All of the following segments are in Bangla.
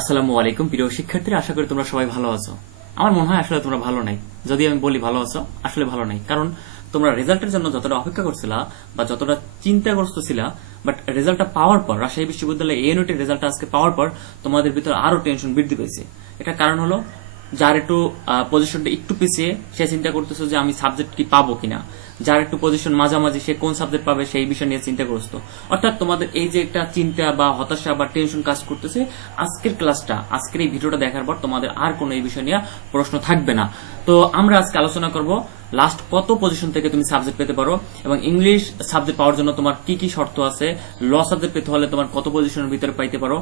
আসসালামু আলাইকুম, প্রিয় শিক্ষার্থীরা, আশা করি তোমরা সবাই ভালো আছো। আমার মনে হয় আসলে তোমরা ভালো নাই। যদি আমি বলি ভালো আছো, আসলে ভালো নাই। কারণ তোমরা রেজাল্টের জন্য যতটা অপেক্ষা করছিলা বা যতটা চিন্তাগ্রস্ত ছিলা, বাট রেজাল্টটা পাওয়ার পর, রাজশাহী বিশ্ববিদ্যালয়ে এ ইউনিটের রেজাল্টটা আজকে পাওয়ার পর, তোমাদের ভিতরে আরও টেনশন বৃদ্ধি পেয়েছে। এটা কারণ হলো যার একটু পজিশনটা একটু পিছিয়ে, সে চিন্তা করতেছে যে আমি সাবজেক্ট কি পাবো কিনা। যার একটু পজিশন মাঝামাঝি, সে কোন সাবজেক্ট পাবে, সেই বিষয় নিয়ে চিন্তা করতো অর্থাৎ তোমাদের এই যে একটা চিন্তা বা হতাশা বা টেনশন কাজ করতেছে, আজকের ক্লাসটা আজকের এই ভিডিওটা দেখার পর তোমাদের আর কোনো এই বিষয় নিয়ে প্রশ্ন থাকবে না। তো আমরা আজকে আলোচনা করব লাস্ট কত পজিশন থেকে তুমি সাবজেক্ট পেতে পারো? এবং ইংলিশ সাবজেক্ট পাওয়ার জন্য তোমার কি কি শর্ত আছে? ল সাবজেক্ট পেতে হলে তোমার কত পজিশনের ভিতরে পাইতে পারো?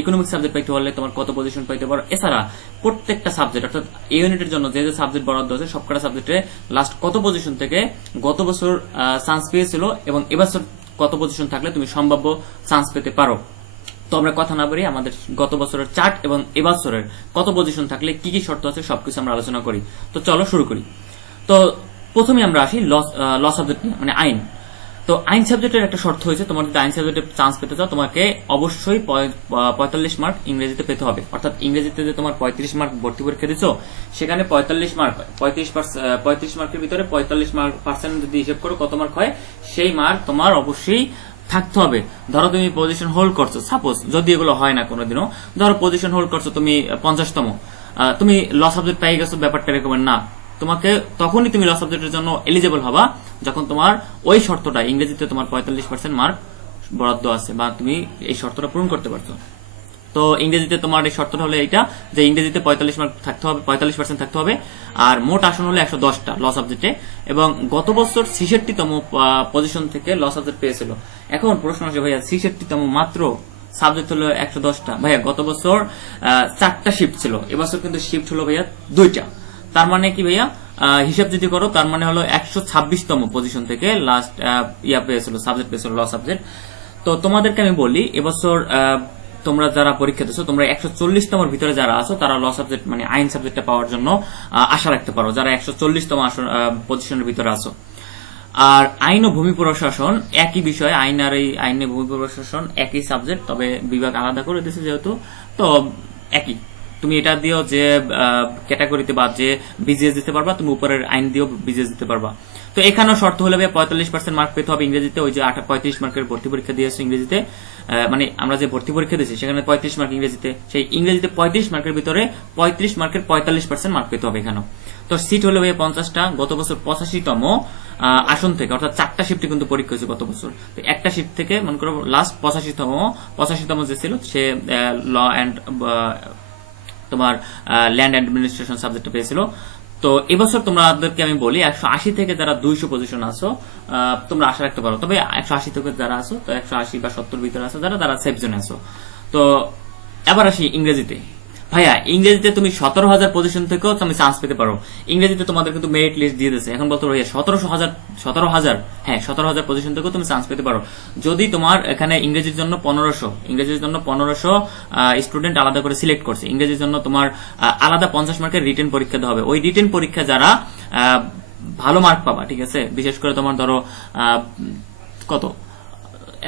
ইকোনমিক সাবজেক্ট পাইতে হলে তোমার কত পজিশন পাইতে পারো? এছাড়া প্রত্যেকটা সাবজেক্ট অর্থাৎ এই ইউনিটের জন্য যে যে সাবজেক্ট বরাদ্দ আছে, সবকটা সাবজেক্টে লাস্ট কত পজিশন থেকে গত বছর চান্স পেয়েছিল? এবং এবছর কত পজিশন থাকলে তুমি সম্ভাব্য চান্স পেতে পারো? তো আমরা কথা না বলি আমাদের গত বছরের চার্ট এবং এবছরের কত পজিশন থাকলে কি কি শর্ত আছে সবকিছু আমরা আলোচনা করি। তো চলো শুরু করি। তো প্রথমে আমরা আসি ল সাবজেক্ট মানে আইন। তো আইন সাবজেক্টের একটা শর্ত হয়েছে, তোমার যদি আইন সাবজেক্টে চান্স পেতে চাও, তোমাকে অবশ্যই পঁয়তাল্লিশ মার্ক ইংরেজিতে পেতে হবে। অর্থাৎ ইংরেজিতে যে তোমার পঁয়ত্রিশ মার্ক ভর্তি পরীক্ষা দিচ্ছ সেখানে পঁয়তাল্লিশ মার্ক পঁয়ত্রিশ পঁয়ত্রিশ মার্কের ভিতরে পঁয়তাল্লিশ মার্ক পার্সেন্ট যদি হিসেব করো, কত মার্ক হয়? সেই মার্ক তোমার অবশ্যই থাকতে হবে। ধরো তুমি পজিশন হোল্ড করছ সাপোজ যদি এগুলো হয় না কোনোদিনও, ধরো পজিশন হোল্ড করছ তুমি পঞ্চাশতম তুমি ল সাবজেক্ট পাই গেছো, ব্যাপারটা রেকমেন্ড না। তোমাকে তখনই তুমি ল সাবজেক্টের জন্য এলিজেবল হবা, যখন তোমার ওই শর্তটা, ইংরেজিতে তোমার পঁয়তাল্লিশ পার্সেন্ট মার্ক বরাদ্দ আছে বা তুমি এই শর্তটা পূরণ করতে পারছ। তো ইংরেজিতে তোমার এই শর্তটা হলো এইটা, যে ইংরেজিতে পঁয়তাল্লিশ মার্ক থাকতে হবে, পঁয়তাল্লিশ পার্সেন্ট থাকতে হবে, আর মোট আসন হলো একশো দশটা ল সাবজেক্টে এবং গত বছর ছিষট্টিতম পজিশন থেকে ল সাবজেক্ট পেয়েছিল। এখন প্রশ্ন আসে, ভাইয়া, ছিষট্টিতম মাত্র সাবজেক্ট হলো একশো দশটা। ভাইয়া, গত বছর চারটা শিফট ছিল, এবছর কিন্তু শিফট হলো, ভাইয়া, দুইটা। তার মানে কি, ভাইয়া? হিসাব যদি করো, তার মানে হলো একশো ছাব্বিশতম পজিশন থেকে লাস্ট ইয়া পেয়েছিল সাবজেক্ট পেয়েছিল ল সাবজেক্ট তো তোমাদেরকে আমি বলি, এবছর তোমরা যারা পরীক্ষা দিচ্ছ তোমরা একশো চল্লিশতমের ভিতরে যারা আছো, তারা ল সাবজেক্ট মানে আইন সাবজেক্টটা পাওয়ার জন্য আশা রাখতে পারো, যারা একশো চল্লিশতম পজিশনের ভিতরে আছো। আর আইন ও ভূমি প্রশাসন, একই বিষয়, আইন আর এই আইনে ভূমি প্রশাসন, একই সাবজেক্ট তবে বিভাগ আলাদা করে দিয়েছে যেহেতু, তো একই। তুমি এটা দিও যে ক্যাটাগরিতে বা যে বিজিএস দিতে পারবা, তুমি উপরের আইন দিয়েও বিজিএস দিতে পারবা। তো এখানেও শর্ত হলে পঁয়তাল্লিশ পার্সেন্ট মার্ক পেতে হবে ইংরেজিতে, ওই যে আটা পঁয়ত্রিশ মার্কের ভর্তি পরীক্ষা দিয়েছে ইংরেজিতে। মানে আমরা যে ভর্তি পরীক্ষা দিয়েছি, সেখানে পঁয়ত্রিশ মার্ক ইংরেজিতে। সেই ইংরেজিতে পঁয়ত্রিশ মার্কের ভিতরে পঁয়ত্রিশ মার্কের পঁয়তাল্লিশ পার্সেন্ট মার্ক পেতে হবে এখানেও। তো সিট হলে ভাই পঞ্চাশটা, গত বছর পঁচাশিতম আসন থেকে, অর্থাৎ চারটা শিফটে কিন্তু পরীক্ষা হয়েছে গত বছর। তো একটা শিফট থেকে, মনে করো লাস্ট পঁচাশিতম পঁচাশিতম যে ছিল, সে ল অ্যান্ড তোমার ল্যান্ড অ্যাডমিনিস্ট্রেশন সাবজেক্টটা পেয়েছিল। তো এবছর তোমাদেরকে আমি বলি, একশো আশি থেকে যারা দুইশো পজিশন আছো তোমরা আশা রাখতে পারো। তবে একশো আশি থেকে যারা আছো, তো একশো আশি বা সত্তর ভিতরে আছো, যারা, তারা সেফ জোনে আছো। তো এবার আসি ইংরেজিতে। ভাইয়া, ইংরেজিতে তুমি সতেরো হাজার পজিশন থেকেও তুমি চান্স পেতে পারো। ইংরেজিতে তোমাদের কিন্তু মেরিট লিস্ট দিয়ে দিচ্ছে এখন বলতে ভাইয়া, সতেরোশো হাজার, সতেরো হাজার হ্যাঁ সতেরো হাজার পজিশন থেকেও তুমি চান্স পেতে পারো। যদি তোমার এখানে ইংরেজির জন্য পনেরোশো, ইংরেজির জন্য পনেরোশো স্টুডেন্ট আলাদা করে সিলেক্ট করছে। ইংরেজির জন্য তোমার আলাদা পঞ্চাশ মার্কের রিটেন পরীক্ষা দেওয়া হবে। ওই রিটেন পরীক্ষা যারা ভালো মার্ক পাবা, ঠিক আছে? বিশেষ করে তোমার ধরো কত?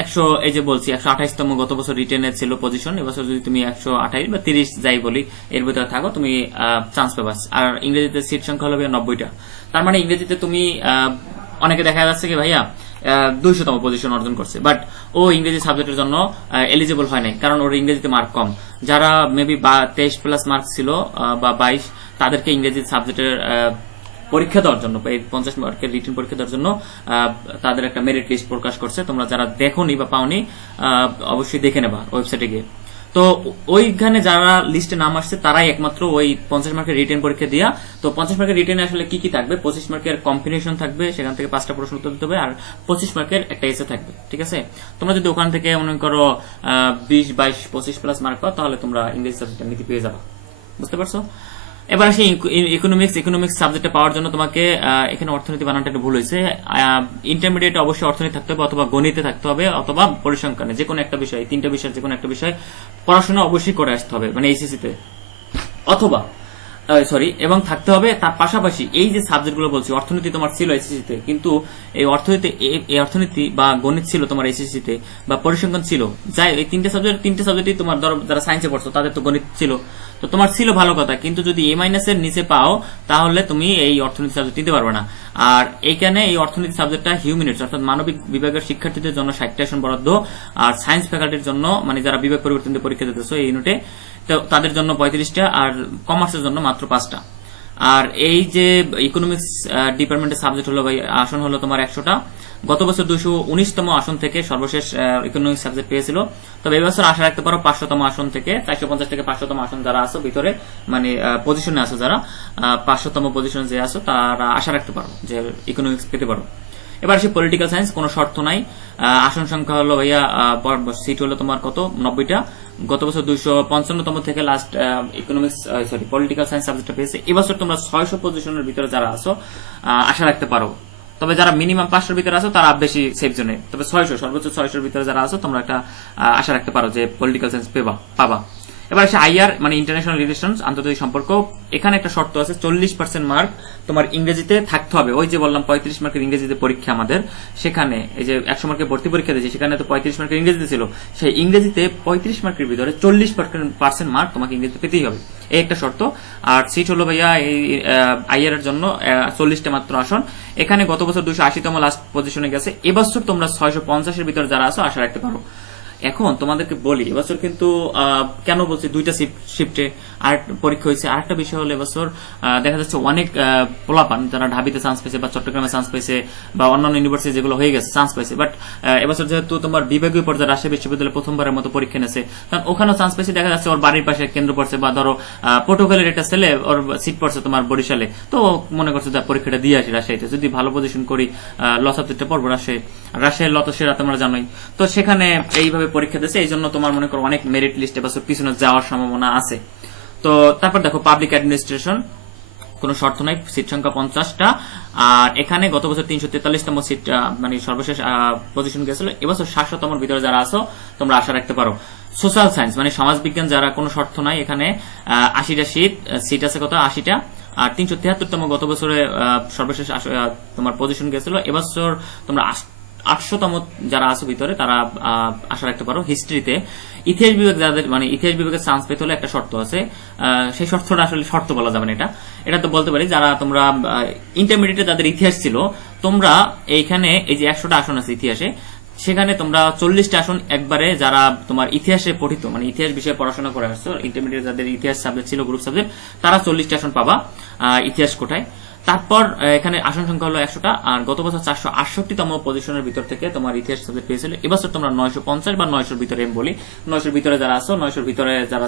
একশো, এই যে বলছি, একশো আঠাইশতম গত বছর রিটেনের ছিল পজিশন এবছর যদি তুমি একশো আঠাইশ বা তিরিশ যাই বলি, এর ভিতরে থাকো, তুমি চান্স পাবা। আর ইংরেজিতে সিট সংখ্যা হবে নব্বইটা। তার মানে ইংরেজিতে তুমি অনেকে দেখা যাচ্ছে কি ভাইয়া দুইশতম পজিশন অর্জন করছে। বাট ও ইংরেজি সাবজেক্টের জন্য এলিজিবল হয় নাই, কারণ ওর ইংরেজিতে মার্ক কম। যারা মেবি তেইশ প্লাস মার্ক ছিল বা বাইশ, তাদেরকে ইংরেজি সাবজেক্টের পরীক্ষা দেওয়ার জন্য, এই পঞ্চাশ মার্কের রিটার্ন পরীক্ষা দেওয়ার জন্য তাদের একটা মেরিট লিস্ট প্রকাশ করছে। তোমরা যারা দেখোনি বা পাওনি অবশ্যই দেখে নেবা ওয়েবসাইটে গিয়ে। তো ওইখানে যারা লিস্টে নাম আসছে, তারাই একমাত্র ওই পঞ্চাশ মার্কের রিটার্ন পরীক্ষা দিয়া তো পঞ্চাশ মার্কের রিটার্নে আসলে কি কি থাকবে? পঁচিশ মার্কের কম্বিনেশন থাকবে, সেখান থেকে পাঁচটা প্রশ্ন উত্তর দিতে হবে, আর পঁচিশ মার্কের একটা এসে থাকবে, ঠিক আছে? তোমরা যদি ওখান থেকে মনে করো বিশ, বাইশ, পঁচিশ প্লাস মার্ক পাও, তাহলে তোমরা ইংরেজি সাবজেক্টটা নিতে পেয়ে যাবা। বুঝতে পারছ? এবার আসি ইকোনমিক্স ইকোনমিক্স সাবজেক্টে পাওয়ার জন্য তোমাকে এখানে অর্থনীতি বানানটা একটু ভুল হয়েছে। ইন্টারমিডিয়েট অবশ্যই অর্থনীতি থাকতে হবে অথবা গণিতে থাকতে হবে অথবা পরিসংখ্যানে যে কোনো একটা বিষয়, তিনটা বিষয় যে কোনো একটা বিষয় পড়াশোনা অবশ্যই করে আসতে হবে মানে এইচএসিতে অথবা সরি এবং থাকতে হবে তার পাশাপাশি এই যে সাবজেক্টগুলো বলছি, অর্থনীতি তোমার ছিল এসএসসিতে কিন্তু এই অর্থনীতি এই- অর্থনীতি বা গণিত ছিল তোমার এসএসসিতে বা পরিসংখ্যান ছিল। যাই এই তিনটে সাবজেক্ট তিনটে সাবজেক্টই তোমার ধরো যারা সায়েন্সে পড়ছো, তাদের তো গণিত ছিল। তো তোমার ছিল ভালো কথা, কিন্তু যদি এ মাইনাসের নিচে পাও, তাহলে তুমি এই অর্থনীতি সাবজেক্ট নিতে পারবে না। আর এইখানে এই অর্থনীতি সাবজেক্টটা হিউম্যানিটিস অর্থাৎ মানবিক বিভাগের শিক্ষার্থীদের জন্য ষাটটা আসন বরাদ্দ, আর সায়েন্স ফ্যাকাল্টির জন্য মানে যারা বিভাগ পরিবর্তন পরীক্ষা দিতেছো, এই ইউনিটে তাদের জন্য পঁয়ত্রিশটা আর কমার্সের জন্য মাত্র পাঁচটা। আর এই যে ইকোনমিক্স ডিপার্টমেন্টের সাবজেক্ট হলো আসন হলো তোমার একশোটা। গত বছর দুশো উনিশতম আসন থেকে সর্বশেষ ইকোনমিক্স সাবজেক্ট পেয়েছিল। তবে এবছর আশা রাখতে পারো পাঁচশোতম আসন থেকে, চারশো পঞ্চাশ থেকে পাঁচশোতম আসন যারা আছো ভিতরে মানে পজিশনে আছো যারা পাঁচশোতম পজিশনে যে আছো, তারা আশা রাখতে পারো যে ইকোনমিক্স পেতে পারো। এবার আসি পলিটিক্যাল সায়েন্স কোনো শর্ত নাই। আসন সংখ্যা হলো ভাইয়া সিট হলো তোমার কত? নব্বইটা। গত বছর দুইশো পঞ্চান্নতম থেকে last economics sorry political science সাবজেক্টটা পেয়েছে। এবছর তোমরা ছয়শো পজিশনের ভিতরে যারা আসো আশা রাখতে পারো। তবে যারা মিনিমাম পাঁচশোর ভিতরে আছো, তারা বেশি সেফ জোনে তবে ছয়শো, সর্বোচ্চ ছয়শোর ভিতরে যারা আছো, তোমরা একটা আশা রাখতে পারো যে পলিটিক্যাল সায়েন্স পেবা, পাবা। এবার আসে আইআর মানে ইন্টারন্যাশনাল রিলেশনস আন্তর্জাতিক সম্পর্ক। এখানে একটা শর্ত আছে, চল্লিশ পার্সেন্ট মার্ক তোমার ইংরেজিতে থাকতে হবে। ওই যে বললাম, পঁয়ত্রিশ মার্কের ইংরেজিতে পরীক্ষা আমাদের। সেখানে এই যে একশো মার্কের ভর্তি পরীক্ষা দিয়েছি, সেখানে তো পঁয়ত্রিশ মার্কের ইংরেজিতে ছিল। সেই ইংরেজিতে পঁয়ত্রিশ মার্কের ভিতরে চল্লিশ পার্সেন্ট মার্ক তোমাকে ইংরেজিতে পেতেই হবে। এই একটা শর্ত। আর সিট হলো ভাইয়া এই আইআর এর জন্য চল্লিশটা মাত্র আসন। এখানে গত বছর দুশো আশিতম লাস্ট পজিশনে গেছে। এবছর তোমরা ছয়শো পঞ্চাশের ভিতরে যারা আছো, আশা রাখতে পারো। এখন তোমাদেরকে বলি, এবছর কিন্তু কেন বলছি দুইটা শিফটে আর পরীক্ষা হয়েছে। আরেকটা বিষয় হলো এবছর দেখা যাচ্ছে অনেক পোলাপান যারা ঢাবিতে চান্স পেয়েছে বা চট্টগ্রামে চান্স পেয়েছে বা অন্যান্য ইউনিভার্সিটি যেগুলো হয়ে গেছে চান্স পেয়েছে। বাট এবছর যেহেতু তোমার বিভাগীয় পর্যায়ে রাজশাহী বিশ্ববিদ্যালয়ে প্রথমবারের মতো পরীক্ষা নেছে কারণ ওখানেও চান্স পেয়েছে। দেখা যাচ্ছে ওর বাড়ির পাশে কেন্দ্র পড়ছে বা ধরো প্রোটোকলের একটা ছেলে ওর সিট পড়ছে তোমার বরিশালে। তো মনে করছে যে পরীক্ষাটা দিয়ে আসি রাজশাহীতে। যদি ভালো পজিশন করি ল সাবজেক্টে পড়ব রাজশাহী। রাজশাহীর লত সেরা তোমরা জানোই। তো সেখানে এইভাবে পরীক্ষা দিয়েছে এই জন্য তোমার মনে করো অনেক মেরিট লিস্ট এবছর পিছনে যাওয়ার সম্ভাবনা আছে। তো তারপর দেখো পাবলিক অ্যাডমিনিস্ট্রেশন কোনো শর্ত নাই সিট সংখ্যা পঞ্চাশটা। আর এখানে গত বছর তিনশো তেতাল্লিশতম সিট মানে সর্বশেষ পজিশন গেছিল এবছর সাতশোতম ভিতরে যারা আছো, তোমরা আশা রাখতে পারো। সোশ্যাল সায়েন্স মানে সমাজ বিজ্ঞান যারা, কোনো শর্ত নাই এখানে আশিটা সিট সিট আছে কত? আশিটা। আর তিনশো তিয়াত্তরতম গত বছরে সর্বশেষ তোমার পজিশন গেছিল এবছর তোমরা আটশোতম যারা আছে ভিতরে, তারা আশা রাখতে পারো হিস্ট্রিতে ইতিহাস বিভাগ যাদের মানে ইতিহাস বিভাগের চান্স পেতে হলে একটা শর্ত আছে। সেই শর্তটা আসলে শর্ত বলা যাবে না এটা। এটা তো বলতে পারি, যারা তোমরা ইন্টারমিডিয়েটে যাদের ইতিহাস ছিল, তোমরা এইখানে এই যে একশোটা আসন আছে ইতিহাসে, সেখানে তোমরা চল্লিশটা আসন একবারে যারা তোমার ইতিহাসে পঠিত মানে ইতিহাস বিষয়ে পড়াশোনা করে আসছো ইন্টারমিডিয়েট যাদের ইতিহাস সাবজেক্ট ছিল গ্রুপ সাবজেক্ট তারা চল্লিশটা আসন পাবা ইতিহাস কোটায় তারপর এখানে আসন সংখ্যা হলো একশোটা, আর গত বছর চারশো আটষট্টিতম পজিশনের ভিতর থেকে তোমার ইতিহাস সাবজেক্ট পেয়েছিল। এবছর তোমরা নয়শো পঞ্চাশ বা নয়শোর ভিতরে আমি বলি। নয়শোর ভিতরে যারা আছো, নয়শোর ভিতরে যারা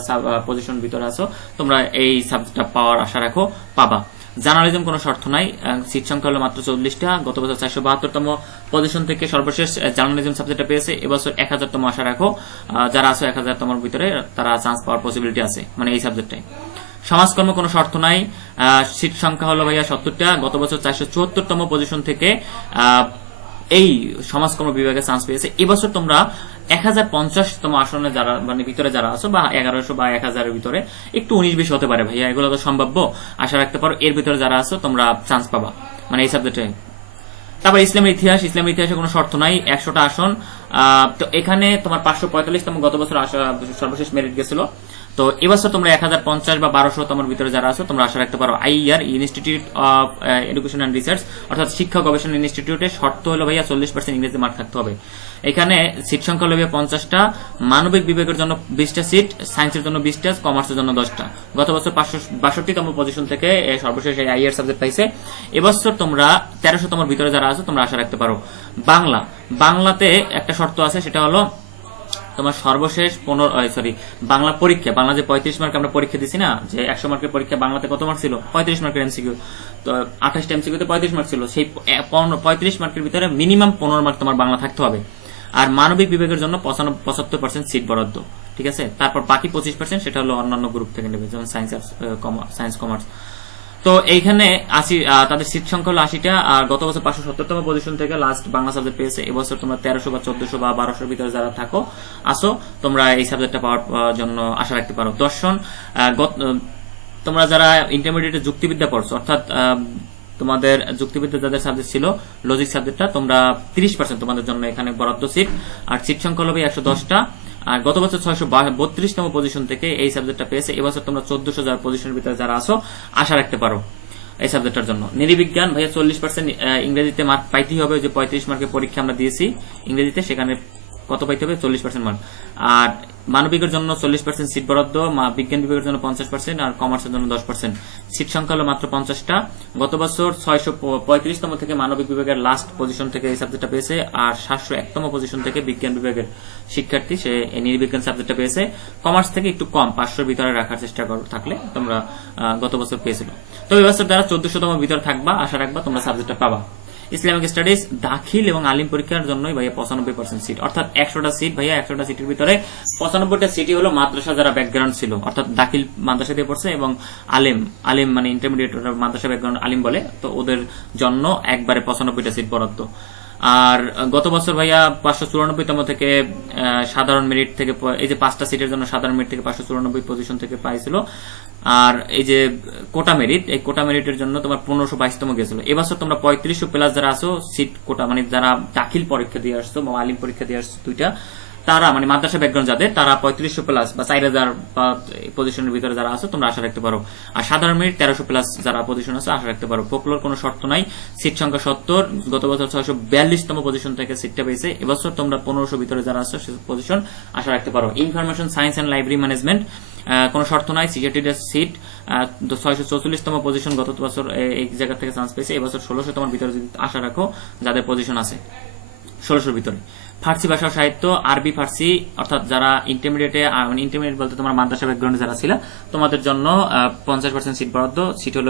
পজিশন ভিতরে আছো, তোমরা এই সাবজেক্টটা পাওয়ার আশা রাখো, পাবা। জার্নালিজম কোনো শর্ত নাই সিট সংখ্যা হলো মাত্র চল্লিশটা। গত বছর চারশো বাহাত্তরতম পজিশন থেকে সর্বশেষ জার্নালিজম সাবজেক্টটা পেয়েছে, এবছর এক হাজারতম আশা রাখো। যারা আছো এক হাজারতম ভিতরে, তারা চান্স পাওয়ার পসিবিলিটি আছে মানে এই সাবজেক্টটাই সমাজকর্ম কোনো শর্ত নাই। সিট সংখ্যা হলো ভাইয়া সত্তরটা। গত বছর চারশো চুয়াত্তরতম পজিশন থেকে এই সমাজকর্ম বিভাগে চান্স পেয়েছে। এবছর তোমরা এক হাজার পঞ্চাশতম আসনে যারা মানে ভিতরে যারা আছো, বা এগারোশো বা এক হাজারের ভিতরে, একটু উনিশ বিশ হতে পারে ভাইয়া। এগুলো তো সম্ভাব্য। আশা রাখতে পারো এর ভিতরে যারা আছো, তোমরা চান্স পাবা। মানে এই সাবজেক্টে তারপর ইসলামের ইতিহাস। ইসলামের ইতিহাসে কোনো শর্ত নাই। একশোটা আসন। তো এখানে তোমার পাঁচশো পঁয়তাল্লিশতম গত বছর সর্বশেষ মেরিট গেছিল। তো এবছর তোমরা এক হাজার পঞ্চাশ বা বারোশো তোমার ভিতরে যারা আছো, তোমরা আশা রাখতে পারো IR institute of education and research অর্থাৎ শিক্ষা গবেষণা ইনস্টিটিউটে শর্ত হলো ভাইয়া চল্লিশ পার্সেন্ট ইংরেজি মার্ক থাকতে হবে। এখানে সিট সংখ্যা হলো পঞ্চাশটা, মানবিক বিভাগের জন্য বিশটা সিট সায়েন্সের জন্য বিশটা কমার্সের জন্য দশটা। গত বছর পাঁচশো বাষট্টিতম পজিশন থেকে সর্বশেষ এই আইআর সাবজেক্ট পাইছে। এবছর তোমরা তেরোশো তেরোশোতম ভিতরে যারা আছো, তোমরা আশা রাখতে পারো। বাংলা। বাংলাতে একটা শর্ত আছে, সেটা হলো তোমার সর্বশেষ পনেরো সরি বাংলা পরীক্ষা, বাংলা যে পঁয়ত্রিশ মার্ক আমরা পরীক্ষা দিছি না, যে একশো মার্কের পরীক্ষা বাংলাতে কত মার্ক ছিল? পঁয়ত্রিশ মার্কের এমসিকিউ তো আঠাশটা এমসিকিউতে পঁয়ত্রিশ মার্ক ছিল। সেই পঁয়ত্রিশ মার্কের ভিতরে মিনিমাম পনেরো মার্ক তোমার বাংলা থাকতে হবে। আর মানবিক বিভাগের জন্য পঁচাত্তর পার্সেন্ট সিট বরাদ্দ। ঠিক আছে? তারপর বাকি পঁচিশ পার্সেন্ট সেটা হলো অন্যান্য গ্রুপ থেকে নেবে, যেমন সায়েন্স সায়েন্স কমার্স তো এইখানে আশি তাদের সিট সংখ্যা হলো আশিটা, আর গত বছর পাঁচশো সত্তরতম পজিশন থেকে লাস্ট বাংলা সাবজেক্ট পেয়েছে। এবছর তোমরা তেরোশো বা চোদ্দশো বা বারোশোর ভিতরে যারা থাকো, আসো, তোমরা এই সাবজেক্টটা পাওয়ার জন্য আশা রাখতে পারো। দর্শন তোমরা যারা ইন্টারমিডিয়েটে যুক্তিবিদ্যা পড়ছো, অর্থাৎ তোমাদের যুক্তিবিদ্যা যাদের সাবজেক্ট ছিল লজিক সাবজেক্টটা তোমরা তিরিশ পার্সেন্ট তোমাদের জন্য এখানে বরাদ্দ সিট আর সিট সংখ্যা হবে একশো দশটা। আর গত বছর ছয়শো বত্রিশতম পজিশন থেকে এই সাবজেক্টটা পেয়েছে। এবছর তোমরা চোদ্দশো যার পজিশনের ভিতরে যারা আসো আশা রাখতে পারো এই সাবজেক্টটার জন্য। নিরিবিজ্ঞান ভাইয়া চল্লিশ পার্সেন্ট ইংরেজিতে মার্ক পাইতেই হবে। যে পঁয়ত্রিশ মার্কের পরীক্ষা আমরা দিয়েছি ইংরেজিতে, সেখানে কত পাইতে হবে? চল্লিশ পার্সেন্ট মার্ক আর মানবিকের জন্য চল্লিশ পার্সেন্ট সিট বরাদ্দ বিজ্ঞান বিভাগের জন্য পঞ্চাশ পার্সেন্ট আর কমার্সের জন্য দশ পার্সেন্ট সিট সংখ্যা হলো মাত্র পঞ্চাশটা। গত বছর ছয়শো পঁয়ত্রিশতম থেকে মানবিক বিভাগের লাস্ট পজিশন থেকে এই সাবজেক্টটা পেয়েছে আর সাতশো একতম পজিশন থেকে বিজ্ঞান বিভাগের শিক্ষার্থী, সে নির্বিজ্ঞান সাবজেক্টটা পেয়েছে। কমার্স থেকে একটু কম, পাঁচশোর ভিতরে রাখার চেষ্টা করো থাকলে তোমরা গত বছর পেয়েছিল। তো এবছর বছর যারা চোদ্দশোতম ভিতরে থাকবা, আশা রাখবা তোমরা সাবজেক্টটা পাবা। ইসলামিক স্টাডিজ দাখিল এবং আলিম পরীক্ষার জন্যই ভাইয়া পঁচানব্বই পার্সেন্ট সিট অর্থাৎ একশোটা সিট ভাইয়া, একশোটা সিটের ভিতরে পঁচানব্বইটা সিটি হলো মাদ্রাসা যারা ব্যাকগ্রাউন্ড ছিল। অর্থাৎ দাখিল মাদ্রাসা দিয়ে পড়ছে এবং আলিম আলিম মানে ইন্টারমিডিয়েট মাদ্রাসা ব্যাকগ্রাউন্ড আলিম বলে। তো ওদের জন্য একবারে পঁচানব্বইটা সিট বরাদ্দ। আর গত বছর ভাইয়া পাঁচশো চুরানব্বইতম থেকে সাধারণ মেরিট থেকে এই যে পাঁচটা সিটের জন্য সাধারণ মেরিট থেকে পাঁচশো চুরানব্বই পজিশন থেকে পাইছিল। আর এই যে কোটা মেরিট এই কোটা মেরিটের জন্য তোমার পনেরোশো বাইশতম গেছিল। এবছর তোমরা পঁয়ত্রিশশো প্লাস যারা আসো সিট কোটা মানে যারা দাখিল পরীক্ষা দিয়ে আসছো বা আলিম পরীক্ষা দিয়ে আসছো দুইটা তারা মানে মাদ্রাসা ব্যাকগ্রাউন্ড যাদের, তারা পঁয়ত্রিশশো প্লাস বা চার হাজার বা পজিশনের ভিতরে যারা আছে, তোমরা আশা রাখতে পারো। আর সাধারণ মিনিট তেরোশো প্লাস যারা পজিশন আছে, আশা রাখতে পারো। ফোকলোর কোনো শর্ত নাই সিট সংখ্যা সত্তর, গত বছর ছয়শো বিয়াল্লিশতম পজিশন থেকে সিটটা পেয়েছে, এবছর তোমরা পনেরোশো ভিতরে যারা আছে, সে পজিশন আশা রাখতে পারো। Information science and library management কোনো শর্ত নাই সিজিটির সিট ছয়শো চৌচল্লিশতম পজিশন গত বছর, এ- এই জায়গা থেকে চান্স পেয়েছে, এবছর ষোলোশো তোমার ভিতরে যদি আশা রাখো, যাদের পজিশন আছে। ষোলোশোর ভিতরে। ফার্সি ভাষা ও সাহিত্য, আরবি, ফার্সি, অর্থাৎ যারা ইন্টারমিডিয়েটে মানে ইন্টারমিডিয়েট বলতে তোমার মাদ্রাসা ব্যাকগ্রাউন্ডে যারা ছিল, তোমাদের জন্য পঞ্চাশ পার্সেন্ট সিট বরাদ্দ সিট হল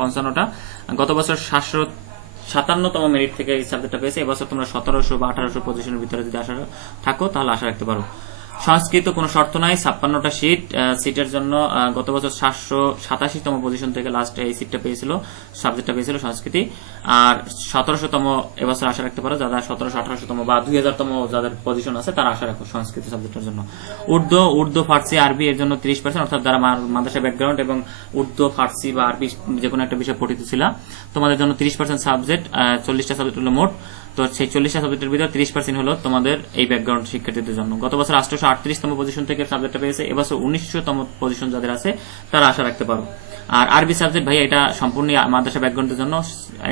পঞ্চান্নটা। গত বছর সাতশো সাতান্নতম মেরিট থেকে এই সাবজেক্টটা পেয়েছে, এবছর তোমরা সতেরোশো বা আঠারোশো পজিশনের ভিতরে যদি আসা থাকো, তাহলে আশা রাখতে পারো। সংস্কৃত কোনো শর্ত নাই, ছাপ্পান্নটা সিট সিটের জন্য গত বছর সাতশো সাতাশিতম পজিশন থেকে লাস্ট এই সিটটা পেয়েছিল সাবজেক্টটা পেয়েছিল সংস্কৃতি। আর সতেরোশোতম এবছর আশা রাখতে পারো, যারা সতেরোশো, আঠারোশোতম বা দুই হাজারতম যাদের পজিশন আছে, তারা আশা রাখো সংস্কৃত সাবজেক্টের জন্য। উর্দু উর্দু, ফার্সি, আরবি এর জন্য ত্রিশ পার্সেন্ট অর্থাৎ যারা মাদ্রাসা ব্যাকগ্রাউন্ড এবং উর্দু, ফার্সি বা আরবি যে কোনো একটা বিষয় পঠিত ছিল, তোমাদের জন্য ত্রিশ পার্সেন্ট সাবজেক্ট চল্লিশটা সাবজেক্ট হলো মোট। তো সেই চল্লিশটা সাবজেক্টের ভিতরে ত্রিশ পার্সেন্ট হলো তোমাদের এই ব্যাকগ্রাউন্ড শিক্ষার্থীদের জন্য। গত বছর আটশোশো আটত্রিশতম পজিশন থেকে সাবজেক্টটা পেয়েছে, এবছর উনিশশোতম পজিশন যাদের আছে, তারা আশা রাখতে পারো। আর আরবি সাবজেক্ট ভাই এটা সম্পূর্ণ মাদ্রাসা ব্যাকগ্রাউন্ডের জন্য,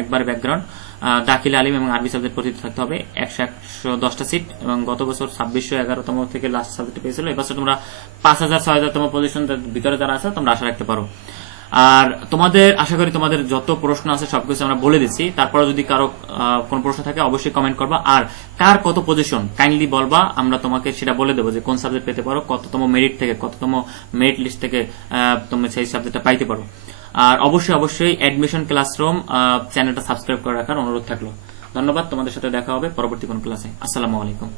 একবার ব্যাকগ্রাউন্ড দাখিল আলিম এবং আরবি সাবজেক্ট পঠিত থাকতে হবে, একশো একশো দশটা সিট এবং গত বছর ছাব্বিশশো এগারোতম থেকে লাস্ট সাবজেক্ট পেয়েছিল, এবছর তোমরা পাঁচ হাজার ছয় হাজারতম পজিশন ভিতরে যারা আছে, তোমরা আশা রাখতে পারো। আর তোমাদের, আশা করি তোমাদের যত প্রশ্ন আছে সবকিছু আমরা বলে দিচ্ছি। তারপরে যদি কারও কোনো প্রশ্ন থাকে, অবশ্যই কমেন্ট করবা। আর কার কত পজিশন কাইন্ডলি বলবা, আমরা তোমাকে সেটা বলে দেবো যে কোন সাবজেক্ট পেতে পারো, কততম মেরিট থেকে, কততম মেরিট লিস্ট থেকে তুমি সেই সাবজেক্টটা পাইতে পারো। আর অবশ্যই অবশ্যই অ্যাডমিশন ক্লাসরুম চ্যানেলটা সাবস্ক্রাইব করে রাখার অনুরোধ থাকল। ধন্যবাদ, তোমাদের সাথে দেখা হবে পরবর্তী কোন ক্লাসে আসসালামু আলাইকুম।